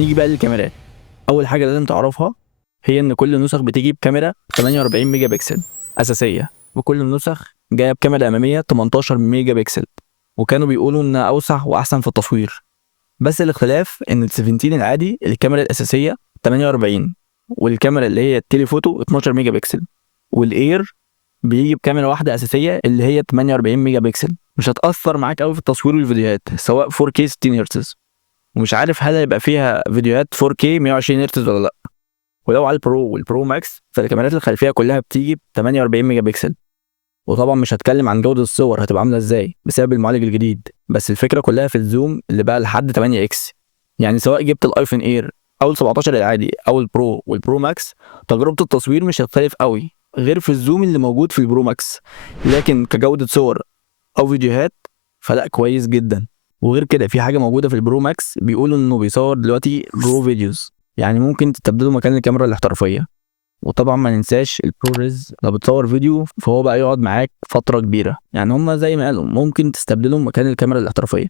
نيجي بقى للكاميرات. اول حاجه لازم تعرفها هي ان كل النسخ بتيجي بكاميرا 48 ميجا بكسل اساسيه، وكل النسخ جايه بكاميرا اماميه 18 ميجا بكسل، وكانوا بيقولوا انها اوسع واحسن في التصوير. بس الاختلاف ان ال 17 العادي الكاميرا الاساسيه 48، والكاميرا اللي هي التليفوتو 12 ميجا بكسل، والاير بيجي بكاميرا واحده اساسيه اللي هي 48 ميجا بكسل. مش هتاثر معاك قوي في التصوير والفيديوهات سواء 4K 60 هرتز، ومش عارف هل هيبقى فيها فيديوهات 4K 120 هرتز ولا لا. ولو على البرو والبرو ماكس فالكاميرات الخلفيه كلها بتيجي ب 48 ميجا بكسل. وطبعا مش هتكلم عن جوده الصور هتبقى عامله ازاي بسبب المعالج الجديد، بس الفكره كلها في الزوم اللي بقى لحد 8 اكس. يعني سواء جبت الايفون اير او ال 17 العادي او البرو والبرو ماكس، تجربه التصوير مش هتختلف قوي غير في الزوم اللي موجود في البرو ماكس، لكن كجوده صور او فيديوهات فلا كويس جدا. وغير كده في حاجه موجوده في البرو ماكس بيقولوا انه بيصور دلوقتي برو فيديوز، يعني ممكن تستبدله مكان الكاميرا الاحترافيه. وطبعا ما ننساش البروريز، لو بتصور فيديو فهو بقى يقعد معاك فتره كبيره، يعني هما زي ما قالوا ممكن تستبدله مكان الكاميرا الاحترافيه.